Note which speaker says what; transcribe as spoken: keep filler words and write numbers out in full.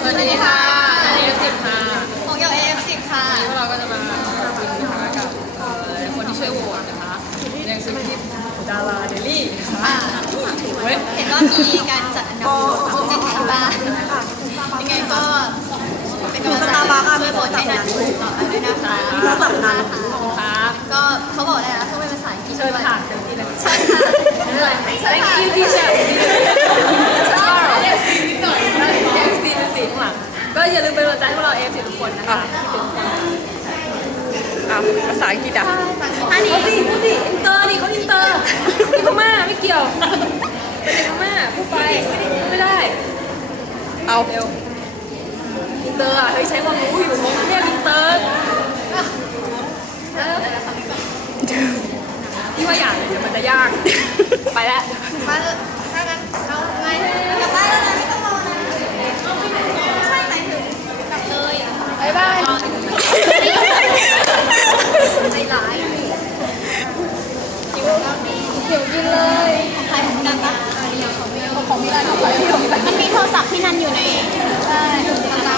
Speaker 1: วัสดีค่ะอันนี้สิบค่ะ
Speaker 2: ของเกี่ยวเอฟสิบค่ะ
Speaker 1: วันนี้เราก็จะมาคุยนะคะกับคนที่ช่วยโหวตนะคะในซื้อที่ดาราเดลี่นะคะ
Speaker 2: เห็นว่ามีการจัดอันดับของจิตสบายยังไงก็เป็นกำลังใจช่วยโหวตให้นันต่อไปด้วยนะคะ
Speaker 1: ก็สำคัญค่ะ
Speaker 2: ก็เขาบอกได้แล้วต้องเป็นภาษาอังกฤษ
Speaker 1: เชิญผ่านเต็มที่เลย
Speaker 2: เชิญค่ะ
Speaker 1: ไม่เป็นไร thank you teacher ชอบเรียกซีนิดหน่อยเรียกซีนซีข้างหลังก็อย่าลืมเป็นกำลังใจให้พวกเราเอฟซีทุกคนนะคะ
Speaker 3: อ่ะภาษาอังกฤษอ่ะ
Speaker 1: อันนี้เขาสิเขาสิอินเตอร์นี่เขาอินเตอร์นี่พม่าไม่เกี่ยวเป็นเด็กพม่าพูดไปไม่ได้
Speaker 3: เอา
Speaker 1: เร็วอินเตอร์อ่ะเฮ้ยใช้ความรู้อยู่เรียกอินเตอร์พี่ว่าอย่างเดี๋ยวมันจะยากไปแล้ว
Speaker 2: มาถ้างั้นเอาไงกลับบ้านแล้วนะไม่ต้องรอนะไม่ใช่หมายถึงกลับเลย
Speaker 1: บ๊ายบาย
Speaker 2: ใจร้ายหิวแล้วนี่
Speaker 1: หิวกินเลย
Speaker 2: ของใครของกันปะ
Speaker 1: ของมิลานของใครของมิลาน
Speaker 2: มันมีโทรศัพท์ที่นั่นอยู่ในใช่